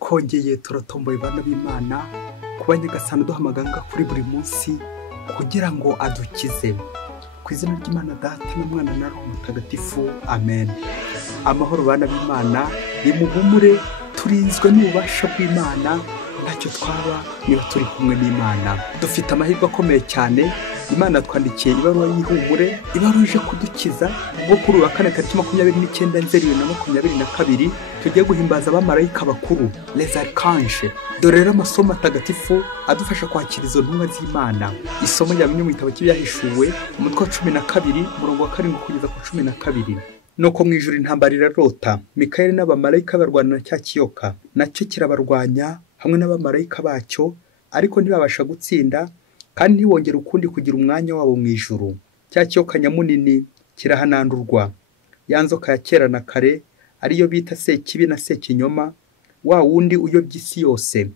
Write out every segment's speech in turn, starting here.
kongeye turatomboye bana b'Imana kuba Nyagasani duhamaganga kuri buri munsi kugira ngo adukize. Ku izina ry'Imana Data n'Umwana na Roho Mutagatifu, amen. Amahoro bana b'Imana, nimuhumure, turinzwe n'ububasha bw'Imana, ntacyo twaba niba turi kumwe n'Imana. Dufite amahirwe akomeye cyane. Imana twandikiye ibaruwa y'ihumure, ibaruwa ije kudukiza. Ubwo kuri uwa kane tariki 29/2022 tugiye guhimbaza abamarayika bakuru, les archanges. Dore rero amasomo atagatifu adufasha kwakira izo ntumwa z'Imana. Isomo ryamenye mu gitabo cy'ibyahishuwe umutwe wa 12 umurongo wa 7 kugeza ku 12. Nuko mu ijuru intambara irarota, Mikayeli n'abamarayika barwana na cya kiyoka, nacyo kirabarwanya hamwe n'abamarayika bacyo, ariko ntibabasha gutsinda kandi ntibongera ukundi kugira umwanya wabo mu ijuru. Cya kiyoka nyamunini kirahanandurwa, ya nzoka ya kera na kare, ariyo bita Sekibi na Sekinyoma, wa wundi uyobya isi yose.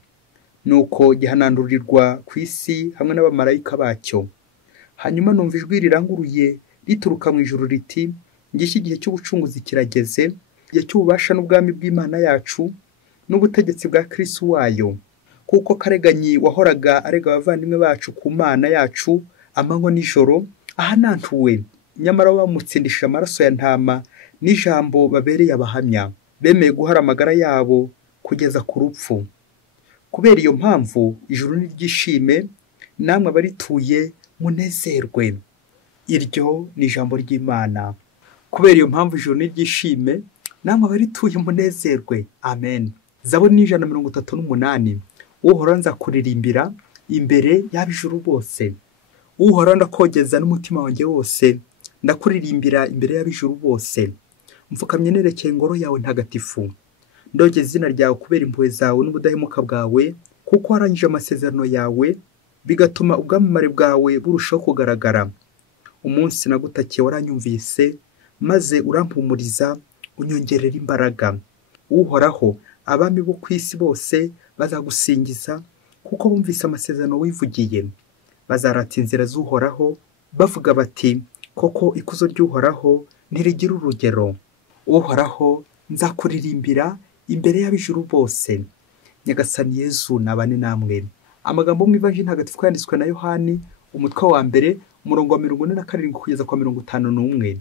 Nuko gihanandurirwa ku isi hamwe n'abamarayika bacyo. Hanyuma numva ijwi riranguruye rituruka mu ijuru riti, ngiki igihe cy'ubucunguzi kirageze, igihe cy'ububasha n'ubwami bw'Imana yacu n'ubutegetsi bwa Kristo wayo. Kuko kareganyi wahoraga arega abavandimwe bacu ku Mana yacu amanywa n'ijoro, ahanantuwe, nyamara bamutsindisha amaraso ya ntama n'ijambo babereye abahamya, bemeye guhara amagara yabo kugeza ku rupfu. Kubera iyo mpamvu ijuru niryishime, namwe abarituye munezerwe. Iryo ni ijambo ry'Imana. Kubera iyo mpamvu ijuru niryishime, namwe abarituye munezerwe. Amen. Zaburi 138. Uhora nza kuririmbira imbere y'ab'ijuru bose. Uhora ndakogeza n'umutima wanjye wose, ndakuririmbira imbere y'ab'ijuru bose. Mfukamye nerekeye ingoro yawe ntagatifu. Ndogeza izina ryawe kubera impuhwe zawe n'ubudahemuka bwawe, kuko warangije amasezerano yawe, bigatuma ubwamamare bwawe burushaho kugaragara. Umunsi nagutakiye waranyumvise, maze urampumuriza, unyongerera imbaraga. Uhoraho, abami bo ku isi bose bazagusingiza, kuko bumvise amasezerano wivugiye. Bazarata inzira z'Uhoraho, bavuga bati, koko ikuzo ry'Uhoraho ntirigira urugero. Uhoraho, nzakuririmbira imbere y'ab'ijuru bose. Nyagasani Yesu nabane namwe. Amagambo mu Ivanjili ntagatifu yanditswe na Yohani umutwe wa 1 umurongo wa 47 kugeza kwa 51.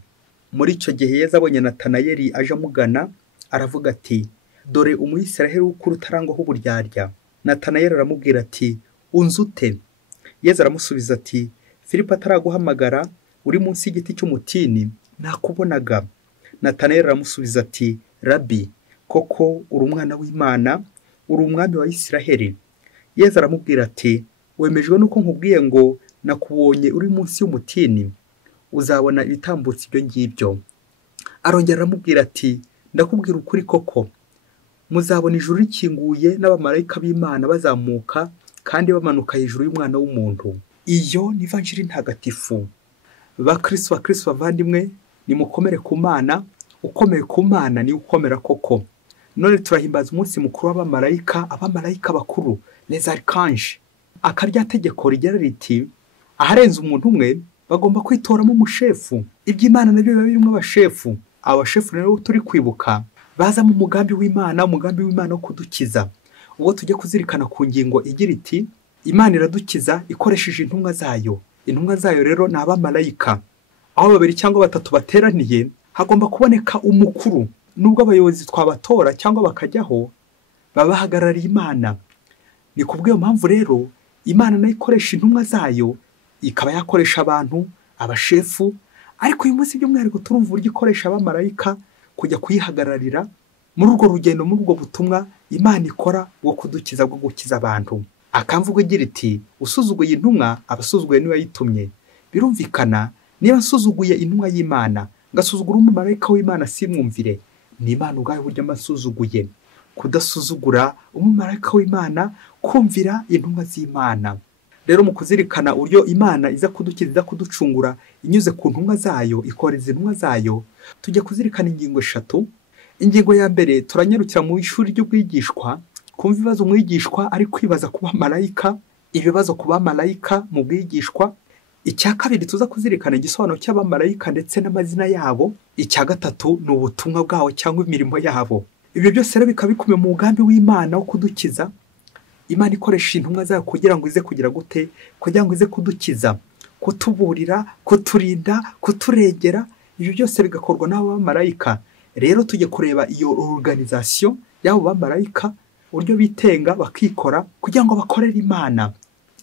Muri icyo gihe Yesu abonye Natanayeli aje amugana, aravuga ati, dore umuyisiraheli w'ukuri utarangwaho uburyarya. Natanayeli aramubwira ati, unzi ute? Yesu aramusubiza ati, Filipo ataraguhamagara uri munsi y'igiti cy'umutini nakubonaga. Natanayeli aramusubiza ati, Rabi, koko uri umwana w'Imana, uri umwami wa Isiraheli. Yesu aramubwira ati, wemejwe nuko nkubwiye ngo nakubonye uri munsi y'umutini, uzabona ibitambutse ibyo ngibyo. Arongera aramubwira ati, ndakubwira ukuri koko, muzabona ijuru rikinguye n'abamarayika b'Imana bazamuka kandi bamanuka hejuru y'umwana w'umuntu. Iyo ni Ivanjili ntagatifu. Bakristo bavandimwe, nimukomere ku Mana, ukomeye ku Mana ni ukomera koko. None turahimbaza umunsi mukuru w'abamarayika, abamarayika bakuru, les archanges. Akarya tegeko rigera riti, aharenze umuntu umwe bagomba kwitoramo umushefu. Iby'Imana nabyo biba birimo abashefu. Abashefu rero turi kwibuka baza mu mugambi w'Imana, umugambi w'Imana wo kudukiza. Ubwo tujye kuzirikana ku ngingo igira iti, Imana iradukiza ikoresheje intumwa zayo. Intumwa zayo rero ni abamarayika. Aho 2 cyangwa 3 bateraniye, hagomba kuboneka umukuru. Nubwo abayobozi twabatora cyangwa bakajyaho, babahagarariye Imana. Ni kubw'iyo mpamvu rero Imana nayo ikoresha intumwa zayo, ikaba yakoresha abantu, abashefu, ariko uyu munsi by'umwihariko turumva uburyo ikoresha abamarayika kujya kuyihagararira muri urwo rugendo, muri ubwo butumwa Imana ikora bwo kudukiza, bwo gukiza abantu. Akamvugo igira iti, usuzuguye intumwa abasuzuguye niwe yitumye. Birumvikana, niba nsuzuguye intumwa y'Imana, ngasuzugura umumarayika w'Imana simwumvire, ni Imana ubwayo buryo amasuzuguye. Kudasuzugura umumarayika w'Imana, kumvira intumwa z'Imana. Rero mu kuzirikana uburyo Imana iza kudukiza, kuducungura inyuze ku ntumwa zayo, ikoreza intumwa zayo, tujya kuzirikana ingingo 3. Ingingo ya mbere, turanyarukira mu ishuri ry'ubwigishwa, kumva ibibazo umwigishwa ari kwibaza ku bamarayika, ibibazo ku bamarayika mu bwigishwa. Icya kabiri tuza kuzirikana igisobanuro cy'abamarayika ndetse n'amazina yabo. Icya gatatu ni ubutumwa bwabo cyangwa imirimo yabo. ibyo byose rero bikaba bikubiye mu mugambi w'Imana wo kudukiza. Imana ikoresha intumwa zayo kugira ngo ize kugira gute, kugira ngo ize kudukiza, kutuburira, kuturinda, kuturengera. Ibyo byose bigakorwa n'abo bamarayika. Rero tujye kureba iyo organisation y'abo bamarayika uburyo bitenga bakikora kugira ngo bakorere Imana.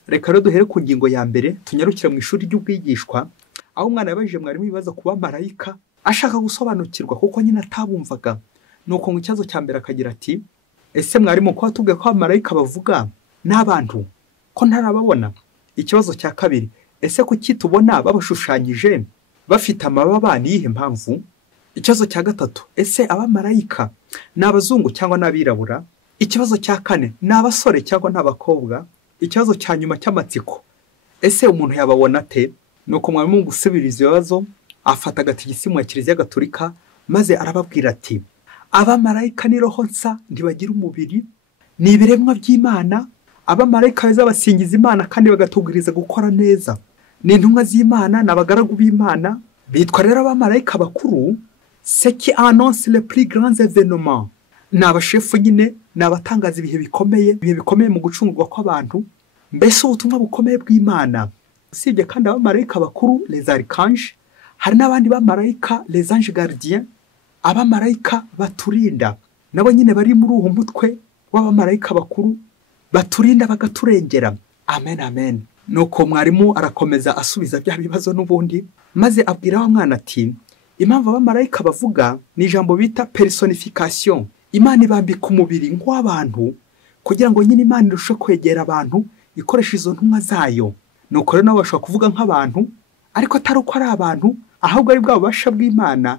Reka rero duhere ku ngingo ya mbere, tunyarukire mu ishuri ry'ubwigishwa, aho umwana yabajije mwarimu ibibazo ku bamarayika ashaka gusobanukirwa kuko nyine atabumvaga. Nuko mu kibazo cya mbere akagira ati, ese mwarimu ko watubwiye ko abamarayika bavuga n'abantu ko ntarababona? Ikibazo cya kabiri, ese kuki tubona babashushanyije bafite amababa niyihe mpamvu? Ikibazo cya gatatu, ese abamarayika ni abazungu cyangwa n'abirabura? Ikibazo cya kane, ni abasore cyangwa n'abakobwa? Ikibazo cya nyuma cy'amatsiko, ese umuntu yababona ate? Nuko mwarimu mu gusubiriza ibibazo afata agatigisimu ya Kiliziya Gatolika maze arababwira ati, abamarayika ni roho nsa ntibagira umubiri, ni ibiremwa by'Imana. Abamarayika beza basingiza Imana kandi bagatubwiriza gukora neza, ni intumwa z'Imana n'abagaragu b'Imana. Bitwa rero abamarayika bakuru, ce qui annonce les plus grands événements. Ni abashefu nyine, ni abatangaza ibihe bikomeye mu gucungurwa kw'abantu, mbese ubutumwa bukomeye bw'Imana. Usibye kandi abamarayika bakuru les archanges, hari n'abandi bamarayika les anges gardiens, abamarayika baturinda, nabo nyine bari muri uwo mutwe w'abamarayika bakuru baturinda bagaturengera. Amen, amen. Nuko mwarimu arakomeza asubiza bya bibazo n'ubundi, maze abwira wa mwana ati, impamvu abamarayika bavuga ni ijambo bita personification. Imana ibambika umubiri nk'uw'abantu kugira ngo nyine Imana irushe kwegera abantu ikoresha izo ntumwa zayo. Nuko rero nabo bashobora kuvuga nk'abantu ariko atari uko ari abantu, ahubwo ari bwa bubasha bw'Imana,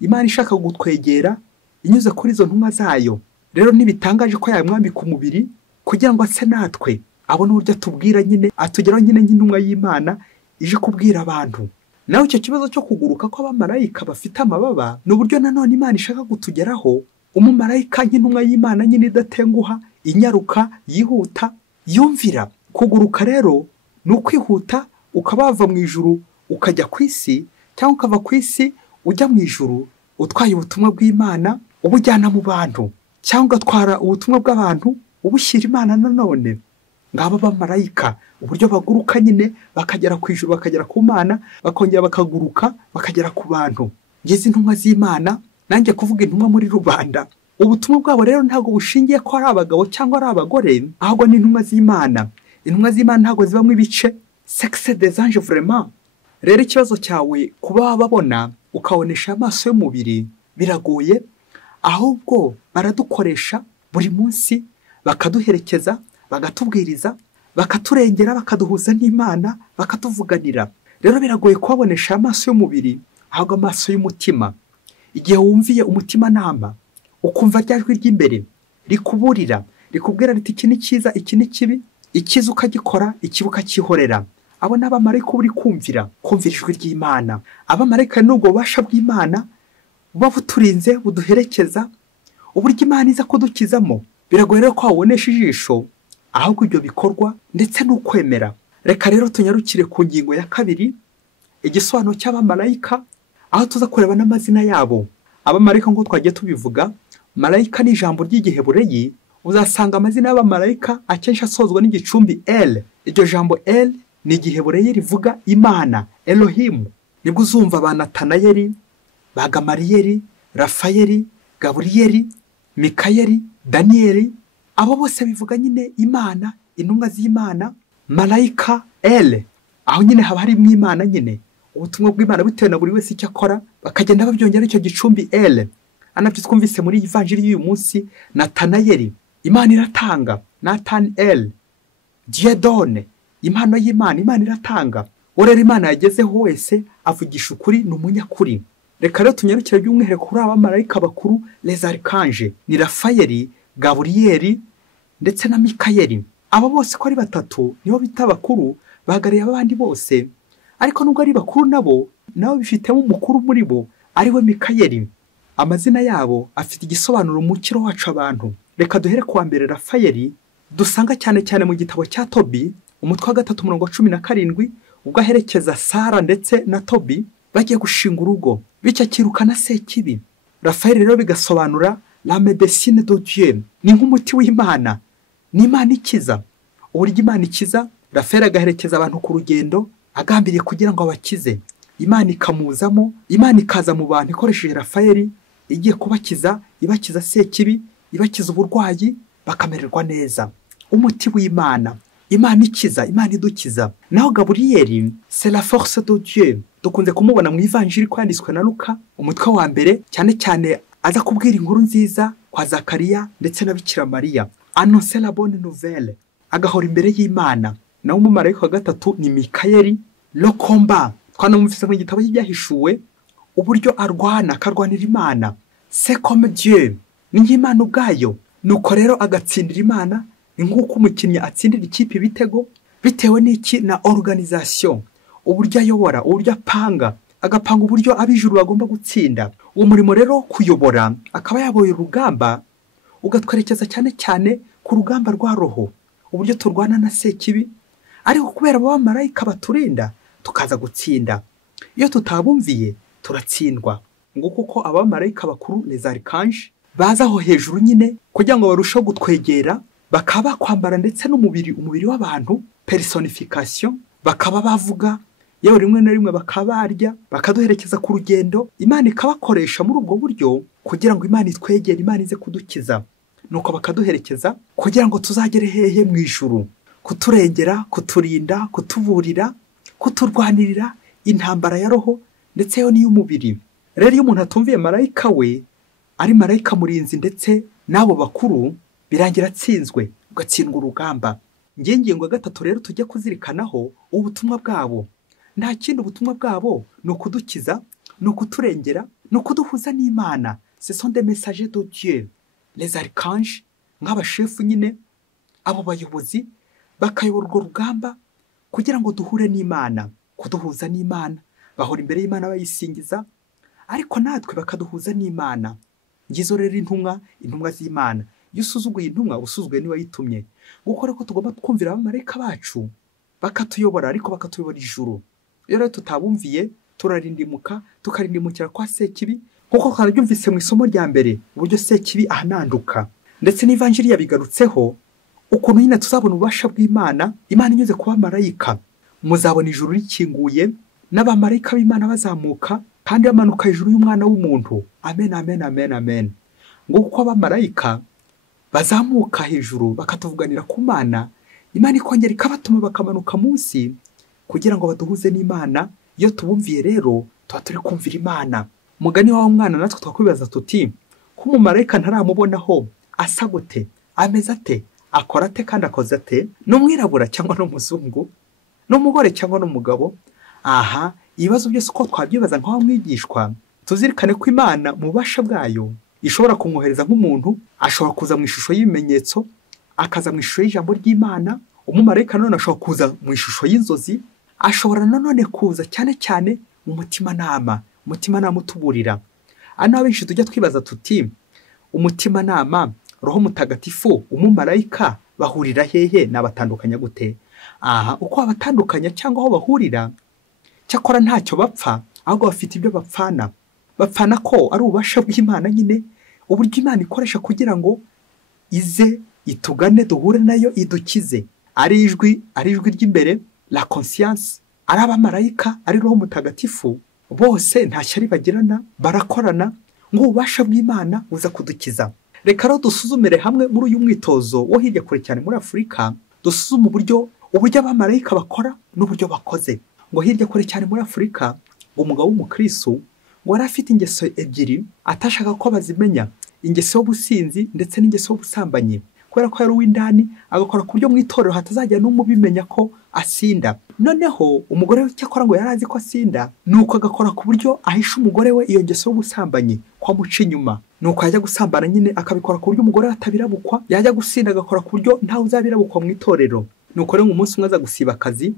Imana ishaka gutwegera inyuze kuri izo ntumwa zayo. Rero ntibitangaje ko yamwambika umubiri kugira ngo ase natwe, abone uburyo atubwira nyine, atugeraho nyine nk'intumwa y'Imana ije kubwira abantu. Naho icyo kibazo cyo kuguruka kw'abamarayika bafite amababa ni uburyo nanone Imana ishaka kutugeraho. Umumarayika nk'intumwa y'Imana nyine idatenguha, inyaruka, yihuta, yumvira. Kuguruka rero ni ukwihuta ukaba wava mu ijuru ukajya ku isi, cyangwa ukava ku isi ujya mu ijuru utwaye ubutumwa bw'Imana ubujyana mu bantu, cyangwa ugatwara ubutumwa bw'abantu ubushyira Imana nanone. Ngabo bamarayika uburyo baguruka nyine bakagera ku ijuru, bakagera ku Mana, bakongera bakaguruka bakagera ku bantu. Ngeze intumwa z'Imana, nanjye kuvuga intumwa muri rubanda. Ubutumwa bwabo rero ntago bushingiye ko ari abagabo cyangwa ari abagore, ahubwo ni intumwa z'Imana. Intumwa z'Imana ntago zibamo ibice, sexe des anges vraiment. Rero ikibazo cyawe kuba wababona ukabonesha amaso y'umubiri biragoye, ahubwo baradukoresha buri munsi, bakaduherekeza, bagatubwiriza, bakaturengera, bakaduhuza n'Imana, bakatuvuganira. Rero biragoye kubabonesha amaso y'umubiri, ahubwo amaso y'umutima. Igihe wumviye umutima nama, ukumva rya jwi ry'imbere rikuburira, rikubwira riti iki ni cyiza, iki ni kibi, ikiza ukagikora, ikibi ukakihorera. Abo ni abamarayika uri kumvira ijwi ry'Imana. Abamarayika ni ubwo bubasha bw'Imana buba buturinze, buduherekeza, uburyo Imana iza kudukizamo. Biragoye rero ko wabonesha ijisho, ahubwo ibyo bikorwa ndetse n'ukwemera. Reka rero tunyarukire ku ngingo ya kabiri, igisobanuro cy'abamarayika, aho tuza kureba n'amazina yabo. Abamarayika ngo twagiye tubivuga, marayika ni ijambo ry'Igiheburayi, uzasanga amazina y'abamarayika akenshi asozwa n'igicumbi el. Iryo jambo el ni Igiheburayi rivuga Imana, Elohim. Nibwo uzumva ba Natanayeli, ba Gabriyeli, Rafayeli, Gabriyeli, Mikayeli, Danieli, abo bose bivuga nyine Imana, intumwa z'Imana. Marayika el, aho nyine haba harimo Imana nyine, ubutumwa bw'Imana bitewe na buri wese icyo akora, bakagenda babyongera icyo gicumbi el. Anabyo twumvise muri ivanjiri y'uyu munsi, Natanayeli, Imana iratanga, Natanel, Dieu donne, impano y'Imana, Imana iratanga. Urera Imana yagezeho wese avugisha ukuri, ni umunyakuri. Reka rero tunyarukire by'umwihariko kuri abamarayika bakuru les archanges, ni Rafayeli, Gabriyeli ndetse na Mikayeli. Abo bose ko ari batatu nibo bita bakuru, bagariye abandi bose. Ariko nubwo ari bakuru nabo bifitemo umukuru muri bo, ari we Mikayeli. Amazina yabo afite igisobanuro mu kiro wacu abantu. Reka duhere kuwa mbere Rafayeli, dusanga cyane cyane mu gitabo cya Tobi, umutwe wa 3:17, ubwo aherekeza Sara ndetse na Tobi bagiye gushinga urugo, bityo kirukana Sekibi. Rafayeli rero bigasobanura la médecine de Dieu, ni nk'umuti w'Imana, ni Imana ikiza. Uburyo Imana ikiza, Rafayeli agaherekeza abantu ku rugendo agambiriye kugira ngo abakize. Imana ikamuzamo, Imana ikaza mu bantu ikoresheje Rafayeli, igiye kubakiza, ibakiza sekibi, ibakiza uburwayi, bakamererwa neza. Umuti w'Imana, Imana ikiza, Imana idukiza. Naho Gabriyeli, c'est la force de Dieu. Dukunze kumubona mu ivanjiri kwanditswe na Luka, umutwe wa mbere, cyane cyane aza kubwira inkuru nziza kwa Zakariya ndetse na Bikira Mariya. Annoncer la bonne nouvelle, agahora imbere y'Imana. Naho umumarayika wa gatatu ni Mikayeli, le combat. Twanamufise mu gitabo cy'ibyahishuwe uburyo arwana, akarwanira Imana. C'est comme Dieu, ni nk'Imana ubwayo. Nuko rero agatsindira Imana, ni nk'uko umukinnyi atsindira ikipe ibitego bitewe n'iki na organisation, uburyo ayobora, uburyo apanga, agapanga uburyo ab'ijuru bagomba gutsinda. Uwo murimo rero kuyobora akaba yaboye urugamba, ugatwerekeza cyane cyane ku rugamba rwa roho, uburyo turwana na sekibi, ariko kubera abamarayika baturinda tukaza gutsinda. Iyo tutabumviye turatsindwa. Ngo kuko abamarayika bakuru les archanges baza aho hejuru nyine kugira ngo barusheho gutwegera, bakaba kwambara ndetse umubiri w'abantu, personification, bakaba bavuga, yewe rimwe na rimwe bakabarya, bakaduherekeza ku rugendo. Imana ikabakoresha muri ubwo buryo kugira ngo Imana itwegere, Imana ize kudukiza. Nuko bakaduherekeza kugira ngo tuzagere hehe mu ijuru, kuturengera, kuturinda, kutuburira, kuturwanirira intambara ya roho ndetse yo n'iy'umubiri. Rero iyo umuntu atumviye marayika we, ari marayika murinzi ndetse n'abo bakuru, birangira atsinzwe, ugatsindwa urugamba. Ingingo ya gatatu rero tujya kuzirikanaho ubutumwa bwabo. Nta kindi ubutumwa bwabo ni ukudukiza, ni ukuturengera, ni ukuduhuza n'Imana. Ce sont des messagers de Dieu. Les archanges, nk'abashefu nyine, abo bayobozi bakayobora urwo rugamba kugira ngo duhure n'Imana, kuduhuza n'Imana. Bahora imbere y'Imana bayisingiza, ariko natwe bakaduhuza n'Imana. Ngizo rero intumwa z'Imana. Iyo usuzuguye intumwa, usuzuguye niwe yitumye. Gukora ko tugomba kumvira abamarayika bacu bakatuyobora, ariko bakatuyobora ijuru. Iyo rero tutabumviye turarindimuka, tukarindimukira kwa sekibi, kuko twarabyumvise mu isomo rya mbere uburyo sekibi ahananduka. Ndetse n'ivanjiri yabigarutseho ukuntu nyine tuzabona ububasha bw'Imana, Imana inyuze ku bamarayika. Muzabona ijuru rikinguye n'abamarayika b'Imana bazamuka kandi bamanuka hejuru y'umwana w'umuntu. Amen, amen, amen, amen. Ngo kuko abamarayika bazamuka hejuru bakatuvuganira ku Mana, Imana ikongera ikabatuma bakamanuka munsi kugira ngo baduhuze n'Imana. Iyo tubumviye rero tuba turi kumvira Imana. Mugani wa mwana natwe twakwibaza tuti, ko umumarayika ntaramubonaho, asa gute, ameze ate, akora ate kandi akoze ate, n'umwirabura cyangwa n'umuzungu, n'umugore cyangwa n'umugabo? Aha, ibibazo byose uko twabyibaza nk'abamwigishwa, tuzirikane ko Imana mu bubasha bwayo ishobora kumwohereza nk'umuntu, ashobora kuza mu ishusho y'ibimenyetso, akaza mu ishusho y'ijambo ry'Imana. Umumarayika none ashobora kuza mu ishusho y'inzozi, ashobora nanone kuza cyane cyane mu mutimanama utuburira. Ano abenshi tujya twibaza tuti, umutimanama, Roho Mutagatifu, umumarayika bahurira hehe, nabatandukanya gute? Aha, uko abatandukanya cyangwa aho bahurira, cyakora ntacyo bapfa, ahubwo bafite ibyo bapfana. Bapfana ko ari ububasha bw'Imana nyine, uburyo Imana ikoresha kugira ngo ize itugane, duhure nayo, idukize. Ari ijwi ry'imbere, la conscience, ari abamarayika, ari Roho Mutagatifu, bose nta shyari bagirana, barakorana ngo ububasha bw'Imana buza kudukiza. Reka rero dusuzumire hamwe muri uyu mwitozo wo hirya kure cyane muri Afurika, dusuzume uburyo abamarayika bakora n'uburyo bakoze. Ngo hirya kure cyane muri Afurika, umugabo w'umukristo ngo yari afite ingeso ebyiri atashaka ko bazimenya, ingeso y'ubusinzi ndetse n'ingeso y'ubusambanyi. Kubera ko yari uw'indani, agakora ku buryo mu itorero hatazajya n'umubimenya ko asinda. Noneho umugore we cyakora ngo yari azi ko asinda, nuko agakora ku buryo ahisha umugore we iyo ngeso y'ubusambanyi, ko amuca inyuma. Nuko yajya gusambana nyine akabikora ku buryo umugore we atabirabukwa, yajya gusinda agakora ku buryo ntawe uzabirabukwa mu itorero. Nuko rero umunsi umwe aza gusiba akazi,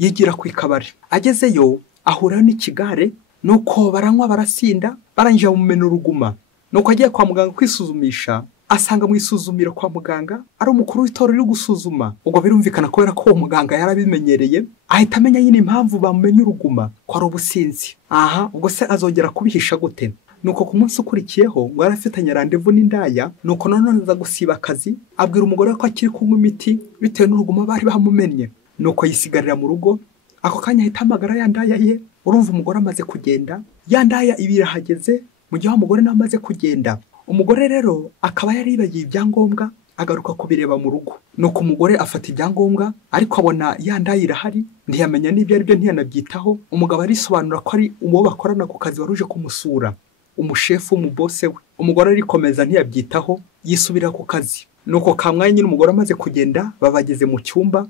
yigira ku ikabari. Agezeyo ahura n'ikigare, nuko baranywa barasinda, barangije bamumena uruguma. Nuko agiye kwa muganga kwisuzumisha, asanga mu isuzumiro kwa muganga ari umukuru w'itorero uri gusuzuma. Ubwo birumvikana kubera ko uwo muganga yarabimenyereye, ahita amenya nyine impamvu bamumenye uruguma, ko ari ubusinzi. Aha, ubwo se azongera kubihisha gute? nuko ku munsi ukurikiyeho ngo yarafitanye randevu n'indaya, nuko nanone aza gusiba akazi abwira umugore ko akiri kunywa imiti bitewe n'urugomo bari bamumennye, nuko yisigarira mu rugo. Ako kanya ahita amagara ya ndaya ye. Urumva umugore amaze kugenda, ya ndaya ibirahageze mu gihe umugore nawe amaze kugenda. Umugore rero akaba yaribagiye ibyangombwa agaruka kubireba mu rugo, nuko umugore afata ibyangombwa ariko abona ya ndaya irahari, ntiyamenya n'ibyo ari byo, ntiyanabyitaho. Umugabo arisobanura ko ari uwo bakorana ku kazi waruje kumusura, umushefu umubose we. Umugore arikomeza ntiyabyitaho, yisubira ku kazi. Nuko kamwanya nyine umugore amaze kugenda, babageze mu cyumba,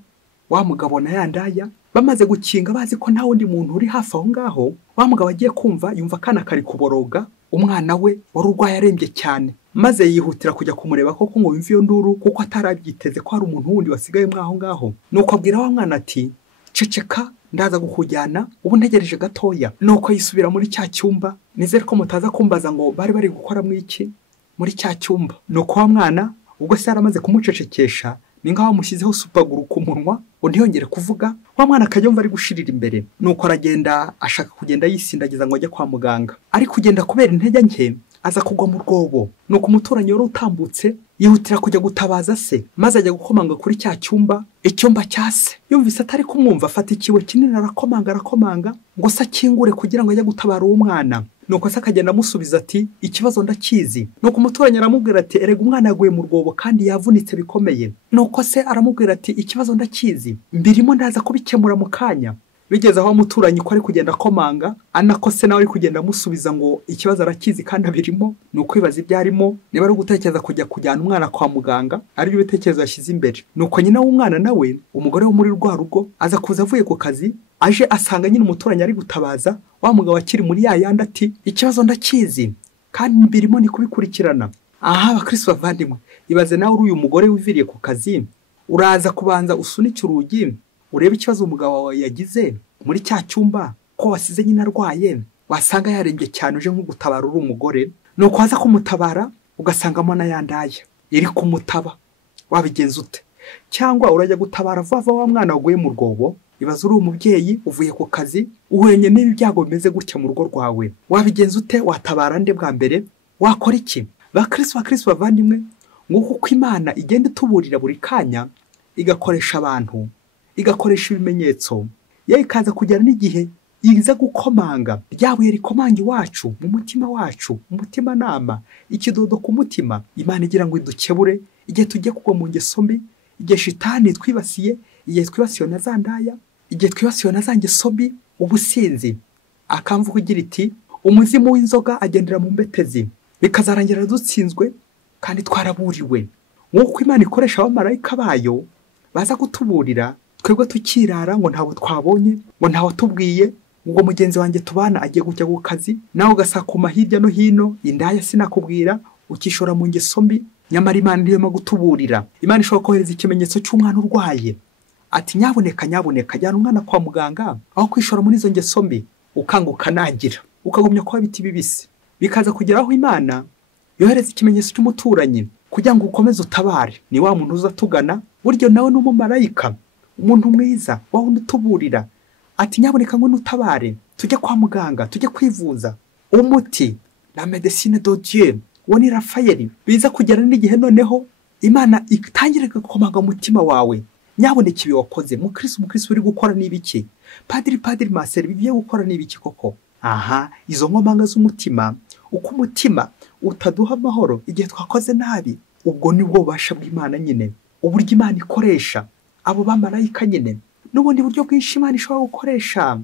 wa mugabo na ya ndaya bamaze gukinga bazi ko nta wundi muntu uri hafi aho ngaho. Wa mugabo agiye kumva yumva akana kari kuboroga, umwana we wari urwaye arembye cyane, maze yihutira kujya kumureba koko ngo yumve iyo nduru, kuko atarabyiteze ko hari umuntu wundi wasigaye mwaho ngaho. Nuko abwira wa mwana ati ceceka ndaza gukujyana, ubu ntegereje gatoya. Nuko yisubira muri cya cyumba. Nizere ko mutaza kumbaza ngo bari gukora mu iki muri cya cyumba. Nuko wa mwana ubwo se yaramaze kumucecekesha, ni ngaho amushyizeho supaguru ku munwa ngo ntiyongere kuvuga. Wa mwana akajya ari gushirira imbere. Nuko aragenda ashaka kugenda yisindagiza ngo ajye kwa muganga, ari kugenda kubera intege nke aza kugwa mu rwobo. Nuko umuturanyi wari utambutse yihutira kujya gutabaza se, maze ajya gukomanga kuri cya cyumba, icyumba cya se. Yumvise atari kumwumva, afata ikiwe kinini arakomanga ngo se akingure kugira ngo ajye gutabara uwo mwana. Nuko se akagenda amusubiza ati ikibazo ndakizi. Nuko umuturanyi aramubwira ati erega umwana yaguye mu rwobo kandi yavunitse bikomeye. Nuko se aramubwira ati ikibazo ndakizi, mbirimo ndaza kubikemura mu kanya. Bigeze aho umuturanyi ko ari kugenda akomanga, anako se nawe ari kugenda amusubiza ngo ikibazo arakizi kandi abirimo. Nuko kwibaza ibyo arimo, niba ari gutekereza kujyana umwana kwa muganga, ari byo bitekerezo yashyize imbere. Nuko nyina w'umwana nawe, umugore wo muri rwa rugo, aza kuza avuye ku kazi, aje asanga nyine umuturanyi ari gutabaza. Wa mugabo akiri muri ya yandi ati ikibazo ndakizi kandi mbirimo ni kubikurikirana. Aha abakristo bavandimwe, ibaze nawe uri uyu mugore wiviriye ku kazi, uraza kubanza usunike urugi urebe ikibazo umugabo wawe yagize muri cya cyumba, ko wasize nyine arwaye, wasanga yarembye cyane uje nko gutabara uri umugore. Nuko waza kumutabara ugasangamo na ya ndaya iri kumutaba, wabigenza ute? Cyangwa urajya gutabara vuba wa mwana waguye mu rwobo. Ibaze uri umubyeyi uvuye ku kazi, uhuye n'ibyago bimeze gutya mu rugo rwawe, wabigenza ute? Watabara nde bwa mbere? Wakora iki? Bakristo bavandimwe, nguko uko Imana igenda ituburira buri kanya, igakoresha abantu, igakoresha ibimenyetso, ye ikaza kugera n'igihe iza gukomanga ryabuye rikomanga iwacu mu mutima wacu, mu mutima nama, ikidodo ku mutima. Imana igira ngo idukebure igihe tugiye kugwa mu ngeso mbi, igihe shitani twibasiye, igihe twibasiwe na za ndaya, igihe twibasiwe na za ngeso mbi, ubusinzi. Akamvuga igira iti umuzimu w'inzoga agendera mu mbetezi, bikazarangira dutsinzwe kandi twaraburiwe. Nk'uko Imana ikoresha abamarayika bayo baza kutuburira, twebwe tukirara ngo ntawe twabonye, ngo ntawe tubwiye, ngo mugenzi wanjye tubana agiye kujya ku kazi, nawe ugasakuma hirya no hino, indaya sinakubwira, ukishora mu ngeso mbi. Nyamara Imana niyo gutuburira. Imana ishobora kohereza ikimenyetso cy'umwana urwaye, ati nyaboneka jyana umwana kwa muganga, aho kwishora muri izo ngeso mbi. Ukanguka nagira ukagumya kuba biti bibisi, bikaza kugeraho Imana yohereza ikimenyetso cy'umuturanyi kugira ngo ukomeze utabare. Ni wa muntu uza tugana, buryo nawe n'umumarayika, umuntu mwiza waho utuburira, ati nyaboneka ngo nutabare, tujye kwa muganga, tujye kwivuza. Umuti la médecine de Dieu, uwo ni Rafayeli. Biza kugera n'igihe noneho Imana itangire gukomanga umutima wawe, nyaboneka ibi wakoze. Mukristo uri gukora n'ibiki? Padiri Maseri bigiye gukora n'ibiki koko? Aha, izo nkomanga z'umutima, uko umutima utaduha amahoro igihe twakoze nabi, ubwo nibwo bubasha bw'Imana nyine, uburyo Imana ikoresha abo bamarayika nyine. N'ubundi buryo bwinshi Imana ishobora gukoresha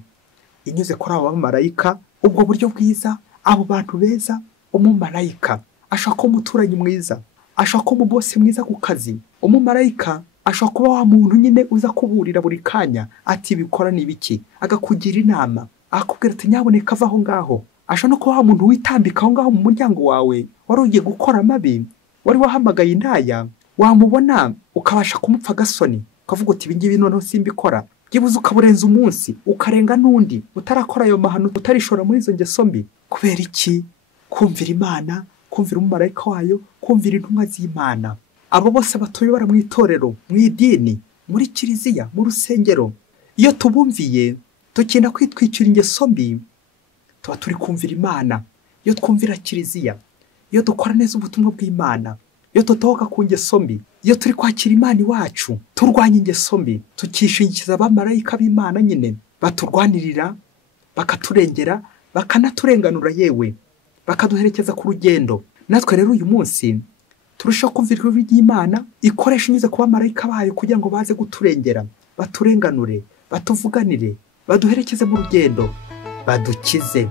inyuze kuri abo bamarayika. Ubwo buryo bwiza, abo bantu beza, umumarayika ashaka ko umuturanyi mwiza, ashaka ko umubose mwiza ku kazi. Umumarayika ashaka kuba wa muntu nyine uza kuburira buri kanya ati bikora n'ibiki, agakugira inama, akubwira ati nyaboneka ava aho ngaho. Ashaka no kuba wa muntu witambika aho ngaho mu muryango wawe, wari ugiye gukora amabi, wari wahamagaye indaya, wamubona ukabasha kumupfa gasoni, ukavuga uti ibingibi noneho simbikora. Byibuze ukaburenza umunsi, ukarenga n'undi utarakora ayo mahano, utarishora muri izo ngeso mbi. Kubera iki? Kumvira Imana, kumvira umumarayika wayo, kumvira intumwa z'Imana. Abo bose batuyobora mu itorero, mu idini, muri kiliziya, mu rusengero, iyo tubumviye tukenda kwitwikira ingeso mbi, tuba turi kumvira Imana. iyo twumvira kiliziya, iyo dukora neza ubutumwa bw'Imana, iyo tutohoka ku ngeso mbi, iyo turi kwakira Imana iwacu turwanya ingeso mbi, tukishingikiza abamarayika b'Imana nyine baturwanirira, bakaturengera, bakanaturenganura, yewe bakaduherekeza ku rugendo. Natwe rero uyu munsi turushaho kumvira ijwi ry'Imana ikoresha inyuze ku bamarayika bayo kugira ngo baze kuturengera, baturenganure, batuvuganire, baduherekeze mu rugendo, badukize.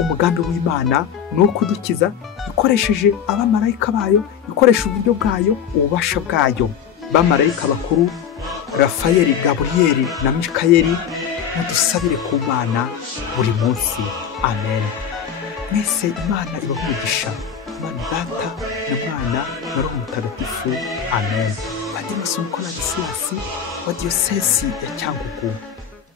Umugambi w'Imana ni uwo kudukiza ikoresheje abamarayika bayo, ikoresha uburyo bwayo, ububasha bwayo. Bamarayika bakuru Rafayeli, Gabriyeli na Mikayeli, mudusabire ku Mana buri munsi. Amen. Mwese Imana ibahe umugisha. Imana Data na Mwana na Roho Mutagatifu. Amen. Padiri Musumukora Gisiyasi wa Diyosesi ya Cyangugu.